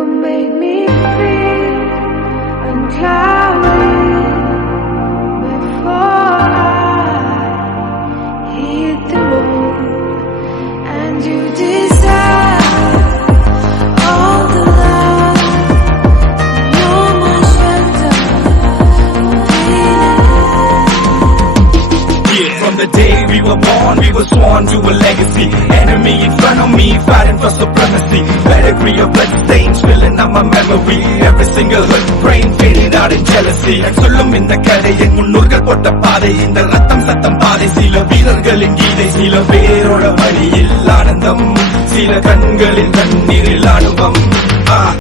You made me feel unclouded before I hit the road, and you deserve all the love. You're my shelter, Yeah, from the day we were born, we were sworn to a legacy. Enemy in front of me, fighting for supremacy. Pedigree of blood stains filling up my memory. Every single hurt brain faded out in jealousy. சொல்லும் இந்த கதை என் முன்னோர்கள் போட்ட பாதை. இந்த ரத்தம் சத்தம் பாதை. சில வீரர்களின் கீதை, சில பேரோட வழியில் ஆனந்தம், சில கண்களின் கண்ணீரில் அனுபவம்.